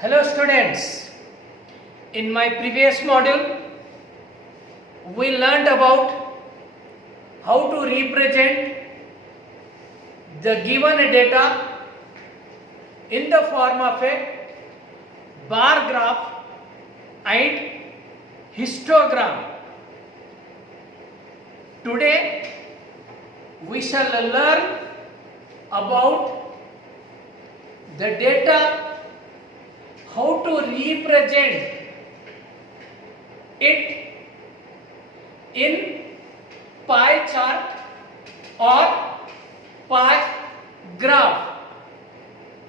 Hello students, in my previous module we learned about how to represent the given data in the form of a bar graph and histogram. Today we shall learn about the data, how to represent it in pie chart or pie graph.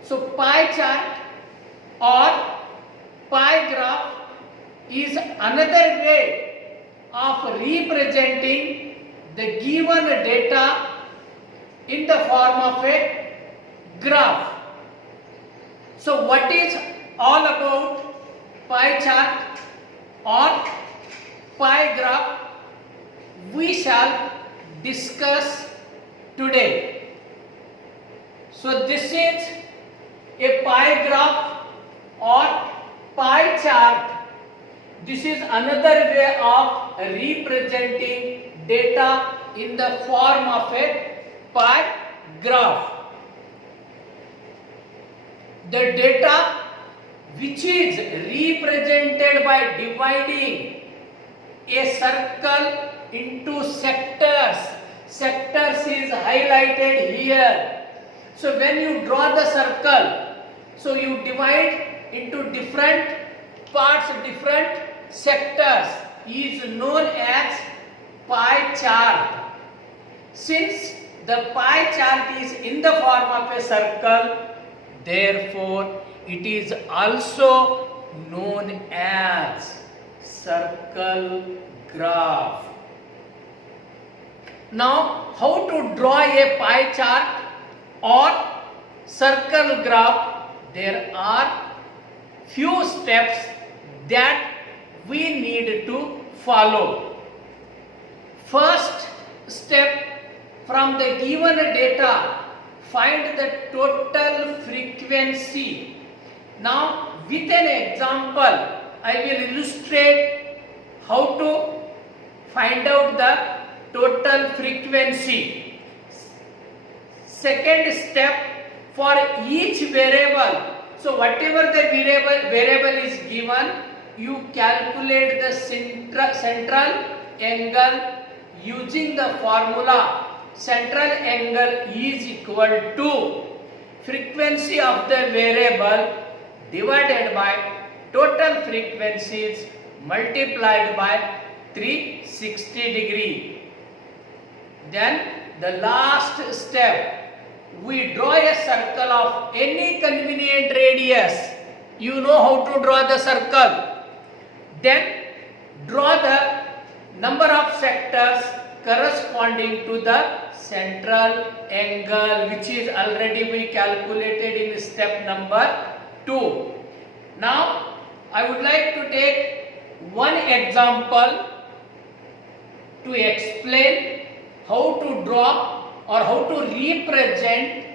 So pie chart or pie graph is another way of representing the given data in the form of a graph. So what is all about pie chart or pie graph we shall discuss today. So this is a pie graph or pie chart. This is another way of representing data in the form of a pie graph. The data which is represented by dividing a circle into sectors. Sectors is highlighted here. So when you draw the circle, so you divide into different parts, different sectors is known as pie chart. Since the pie chart is in the form of a circle, therefore it is also known as circle graph. Now, how to draw a pie chart or circle graph? There are few steps that we need to follow. First step, from the given data, find the total frequency. Now, with an example, I will illustrate how to find out the total frequency. Second step, for each variable, so whatever the variable is given, you calculate the central angle using the formula. Central angle is equal to frequency of the variable divided by total frequencies multiplied by 360 degree. Then the last step, we draw a circle of any convenient radius. You know how to draw the circle. Then draw the number of sectors corresponding to the central angle, which is already we calculated in step number 2. Now I would like to take one example to explain how to draw or how to represent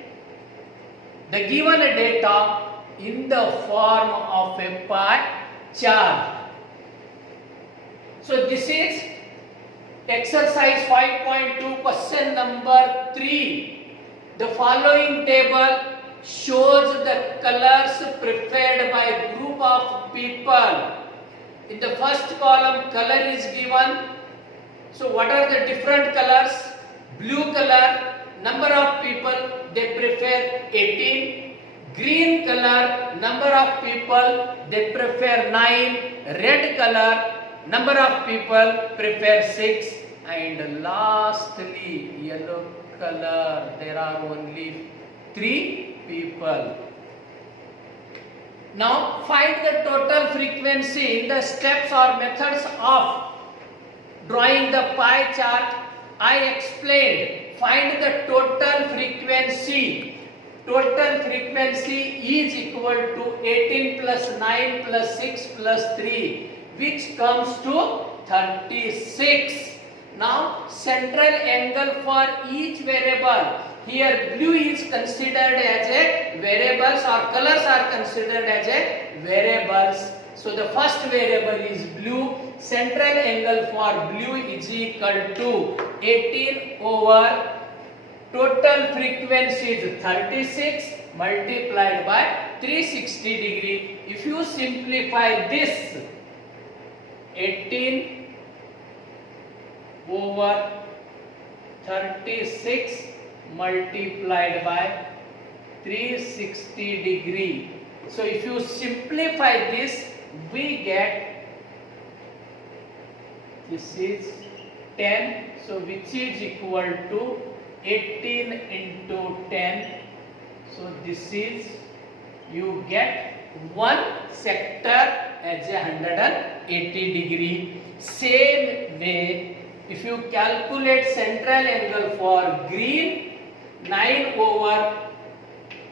the given data in the form of a pie chart. So this is exercise 5.2, question number 3. The following table shows the colors preferred by a group of people. In the first column, color is given. So what are the different colors? Blue color, number of people they prefer 18. Green color, number of people they prefer 9. Red color, number of people prefer 6. And lastly, yellow color, there are only 3 people. Now find the total frequency. In the steps or methods of drawing the pie chart, I explained, find the total frequency. Total frequency is equal to 18 plus 9 plus 6 plus 3, which comes to 36. Now central angle for each variable, here blue is considered as a variables, or colors are considered as a variables. So the first variable is blue. Central angle for blue is equal to 18 over total frequency is 36 multiplied by 360 degree. If you simplify this, 18 over 36 multiplied by 360 degree. So if you simplify this, we get this is 10, so which is equal to 18 into 10. So this is, you get one sector as a 180 degree. Same way, if you calculate central angle for green, 9 over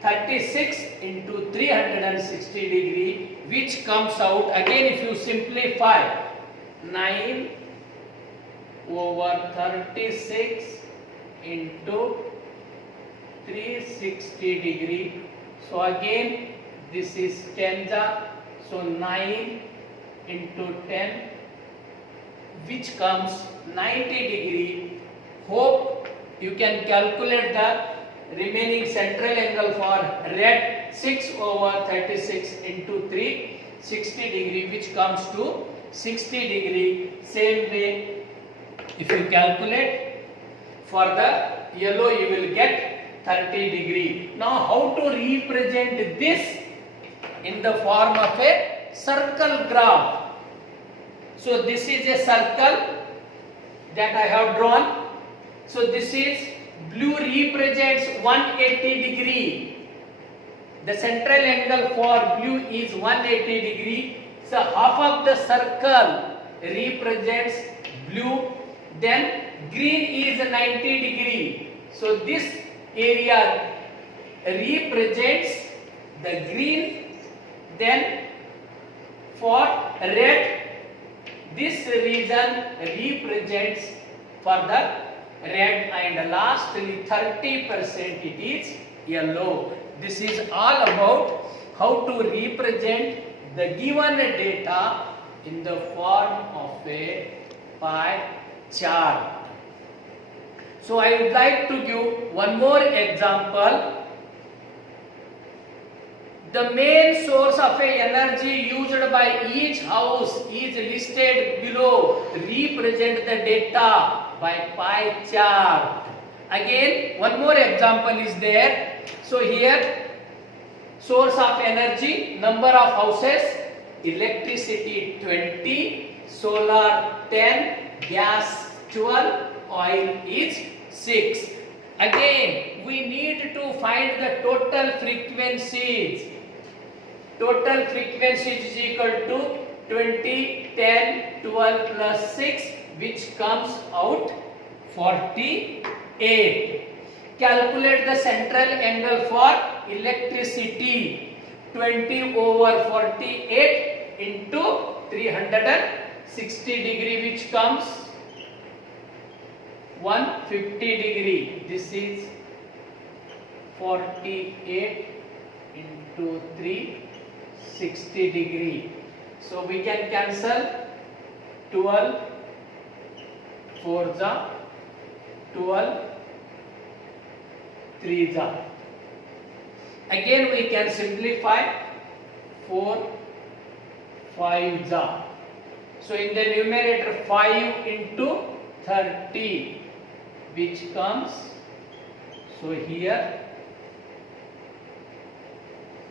36 into 360 degree, which comes out, again if you simplify, 9 over 36 into 360 degree. So again this is 10, so 9 into 10, which comes 90 degree. Hope you can calculate the remaining central angle for red, 6 over 36 into 360 degree, which comes to 60 degree. Same way, if you calculate for the yellow, you will get 30 degree. Now how to represent this in the form of a circle graph? So this is a circle that I have drawn. So this is, blue represents 180 degree. The central angle for blue is 180 degree. So half of the circle represents blue. Then green is 90 degree. So this area represents the green. Then for red, this region represents for the red, and lastly 30% it is yellow. This is all about how to represent the given data in the form of a pie chart. So I would like to give one more example. The main source of energy used by each house is listed below. Represent the data by pie chart. Again, one more example is there. So here, source of energy, number of houses, electricity 20, solar 10, gas 12, oil is 6. Again, we need to find the total frequencies. Total frequency is equal to 20, 10, 12 plus 6, which comes out 48. Calculate the central angle for electricity. 20 over 48 into 360 degree, which comes 150 degree. This is 48 into 360 degree. So we can cancel 12 4 ja 12 3 ja. Again we can simplify 4 5 ja. So in the numerator 5 into 30, which comes, so here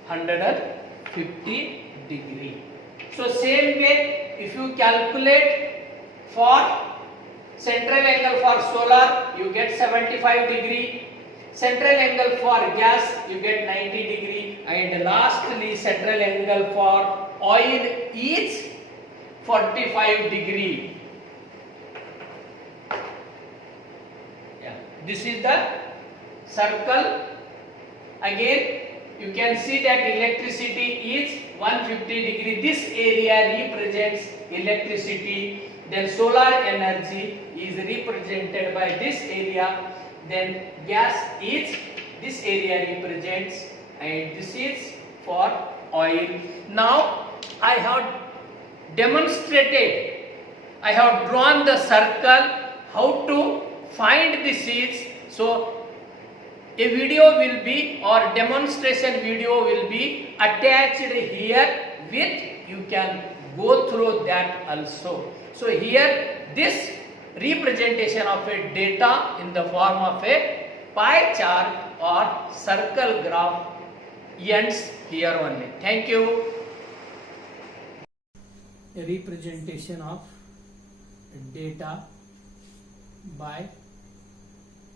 150 degree. So same way, if you calculate for central angle for solar, you get 75 degree. Central angle for gas, you get 90 degree. And lastly, central angle for oil is 45 degree. Yeah, this is the circle. Again, you can see that electricity is 150 degree. This area represents electricity. Then solar energy is represented by this area. then gas is this area represents, and this is for oil. Now I have demonstrated, I have drawn the circle how to find the seeds. So a video will be, or demonstration video will be attached here with, you can go through that also. So here this representation of a data in the form of a pie chart or circle graph ends here only. Thank you. A representation of data by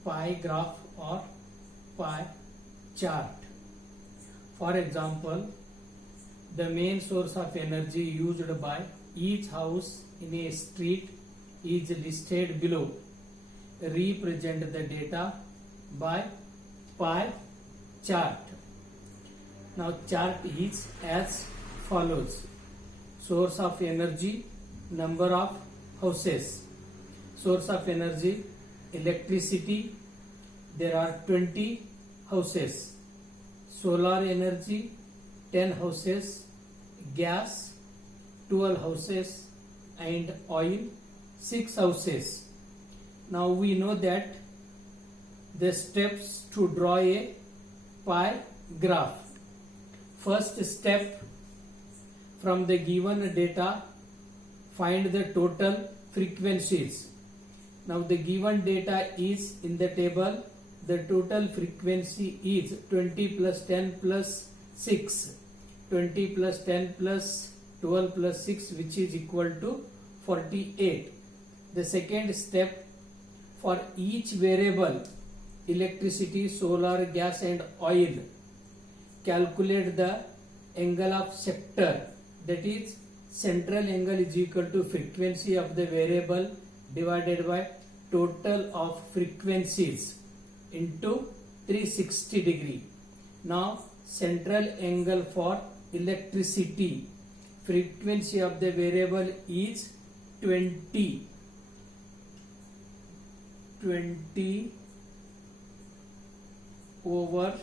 pie graph or pie chart. For example, the main source of energy used by each house in a street is listed below. Represent the data by pie chart. Now chart is as follows: source of energy, number of houses. Source of energy, electricity, there are 20 houses. Solar energy, 10 houses. Gas, 12 houses. And oil, 6 houses. Now we know that the steps to draw a pie graph. First step, from the given data, find the total frequencies. Now the given data is in the table. The total frequency is 20 plus 10 plus 6. 20 plus 10 plus 12 plus 6, which is equal to 48. The second step, for each variable, electricity, solar, gas and oil, calculate the angle of sector, that is central angle is equal to frequency of the variable divided by total of frequencies into 360 degree. Now central angle for electricity, frequency of the variable is 20 over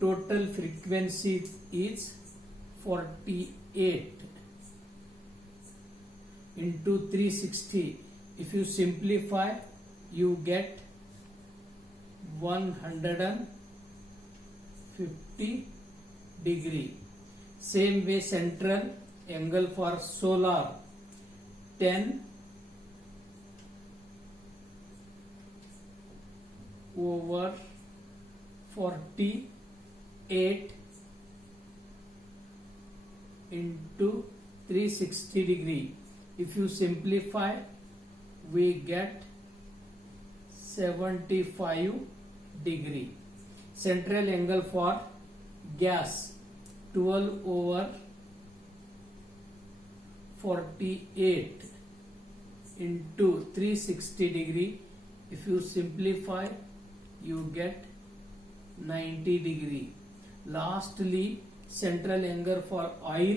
total frequency is 48 into 360. If you simplify, you get 150 degree. Same way, central angle for solar, 10 over 48 into 360 degree. If you simplify, we get 75 degree. Central angle for gas, 12 over 48 into 360 degree. If you simplify, you get 90 degree. Lastly, central angle for oil,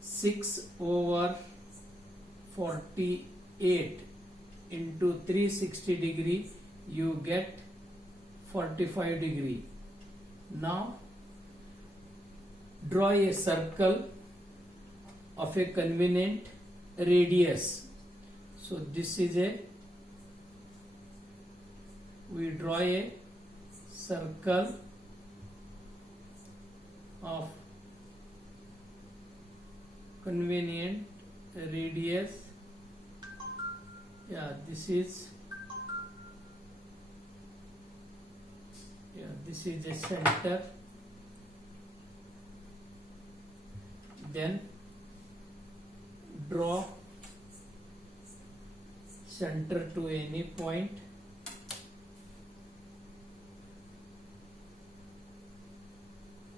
6 over 48 into 360 degree, you get 45 degree. Now draw a circle of a convenient radius. So this is we draw a circle of convenient radius. This is a center. Then draw center to any point.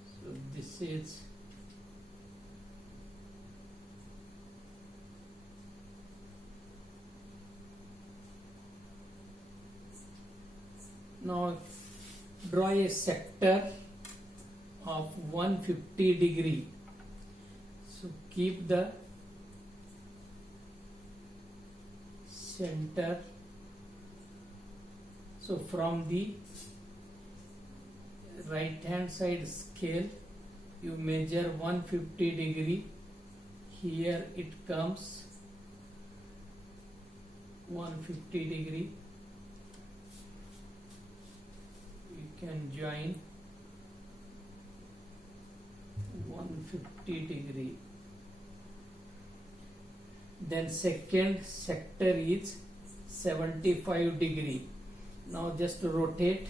So this is now draw a sector of 150 degree. So keep the center So from the right hand side scale you measure 150 degree. Here it comes 150 degree. You can join 150 degree. Then second sector is 75 degree. Now just rotate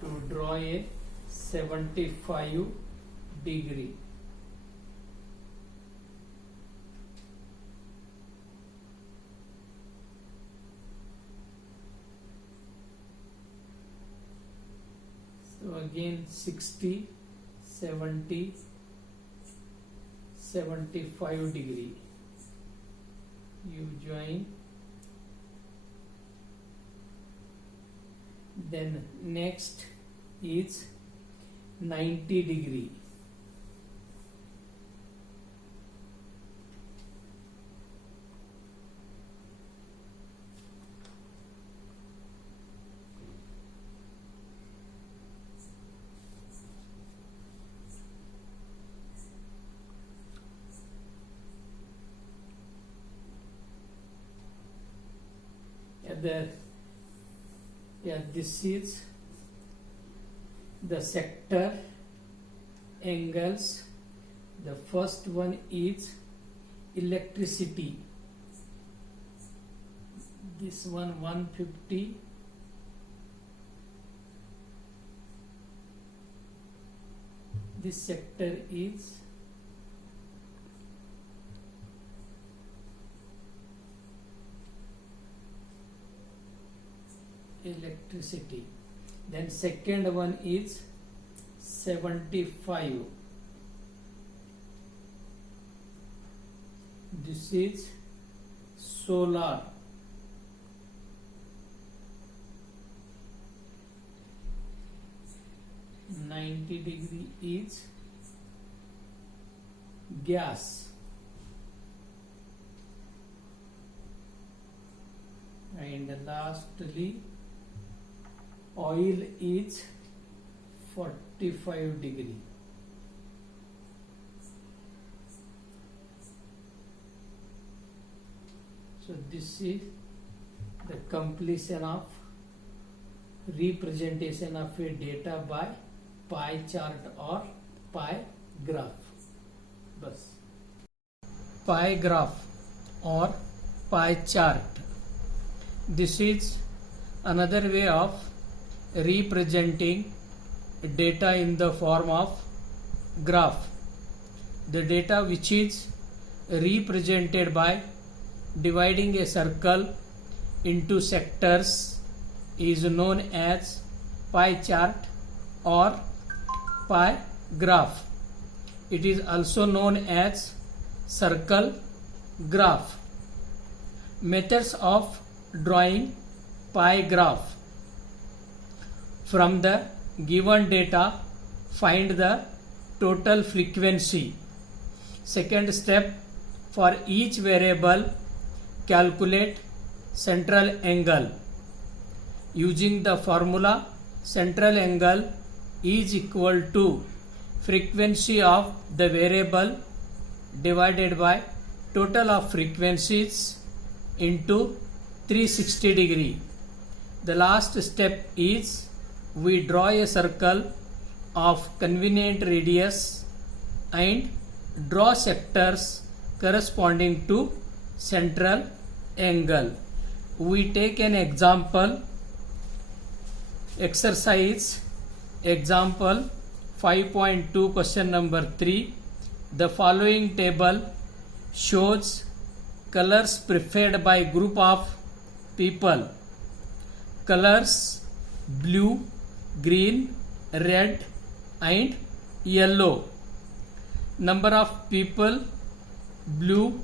to draw a 75 degree. So again 60, 70, 75 degree. You join. Then next is 90 degree. This is the sector angles. The first one is electricity. This one 150. This sector is electricity. Then second one is 75. This is solar. $90 is gas. And lastly oil is 45 degree. So this is the completion of representation of a data by pie chart or pie graph. बस pie graph or pie chart. This is another way of representing data in the form of graph. The data which is represented by dividing a circle into sectors is known as pie chart or pie graph. It is also known as circle graph. Methods of drawing pie graph. From the given data, find the total frequency. Second step, for each variable, calculate central angle. Using the formula, central angle is equal to frequency of the variable divided by total of frequencies into 360 degree. The last step is we draw a circle of convenient radius and draw sectors corresponding to central angle. We take an example exercise, example 5.2, question number 3. The following table shows colors preferred by group of people. Colors blue, green, red and yellow. Number of people blue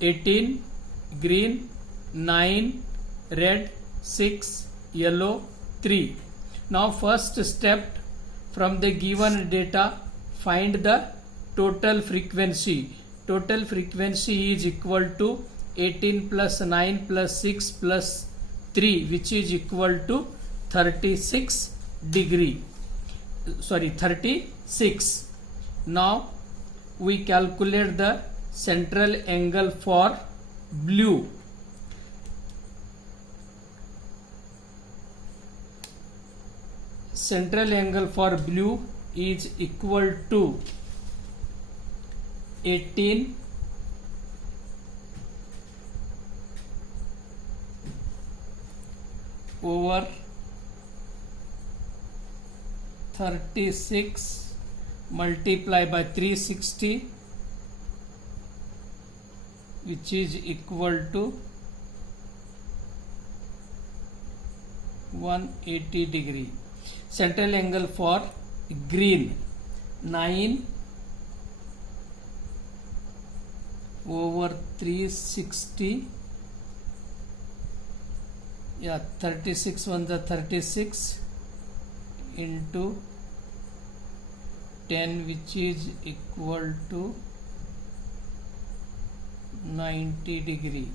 18, green 9, red 6, yellow 3. Now first step, from the given data find the total frequency. Total frequency is equal to 18 plus 9 plus 6 plus 3 which is equal to 36 degree, sorry 36. Now we calculate the central angle for blue. Central angle for blue is equal to 18 over 36 multiply by 360, which is equal to 180 degree. Central angle for green 9 over 360, yeah, 36 ones are 36 into 10, which is equal to 90 degree.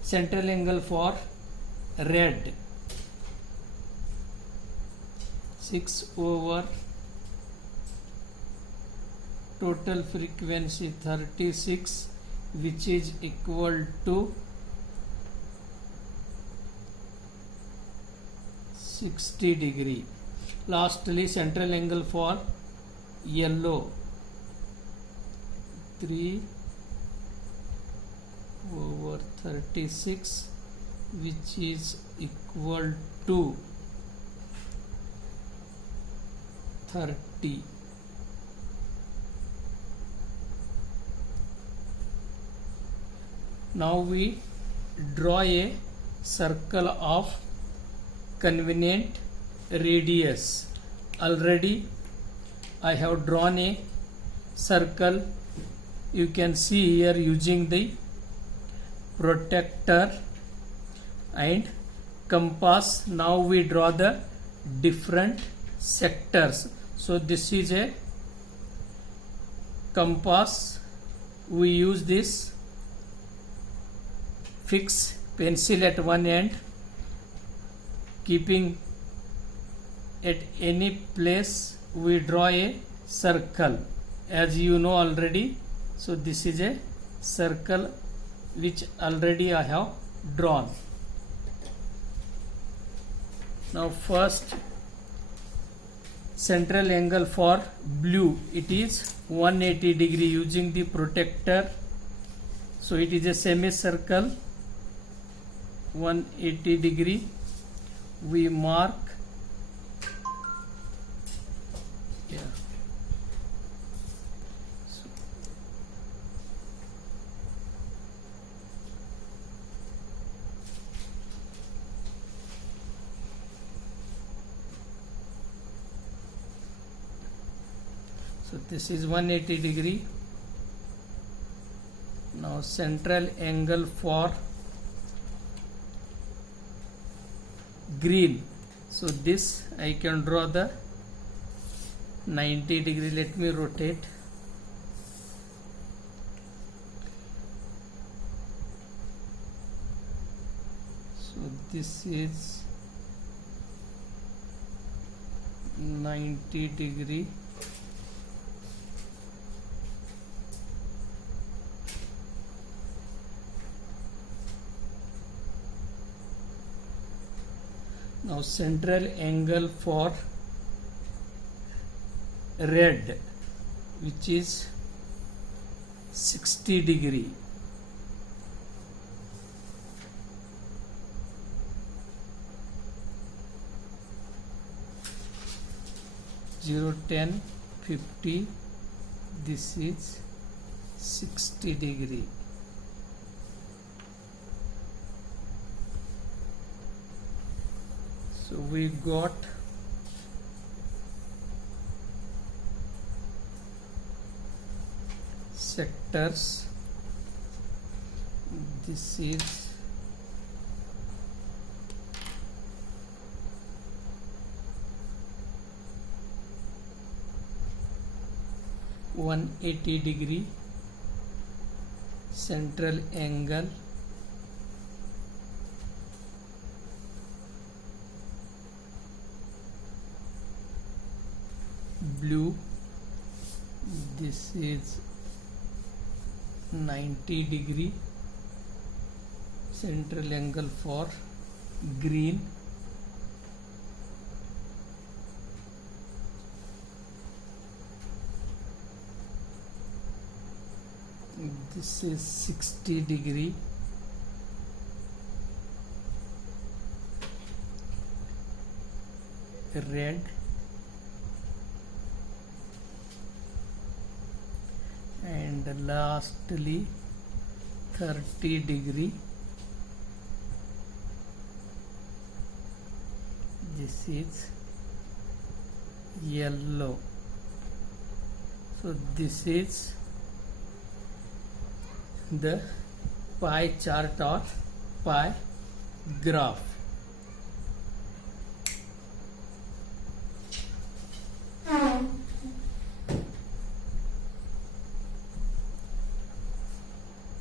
Central angle for red 6 over total frequency 36, which is equal to 60 degree. Lastly, central angle for yellow 3 over 36, which is equal to 30. Now we draw a circle of convenient radius. Already I have drawn a circle. You can see here using the protractor and compass. Now we draw the different sectors. So this is a compass. We use this, fix pencil at one end, keeping at any place we draw a circle, as you know already. So this is a circle which already I have drawn. Now first, central angle for blue, it is 180 degree using the protractor. So it is a semicircle 180 degree. We mark, yeah. So this is 180 degree. Now central angle for green. So this I can draw the 90 degree. Let me rotate. So this is 90 degree. Now central angle for red, which is 60 degree. Zero, 10, 50. This is 60 degree. So we got sectors. This is 180 degree central angle blue, this is 90 degree central angle for green, this is 60 degree red, and lastly 30 degree, this is yellow. So this is the pie chart or pie graph.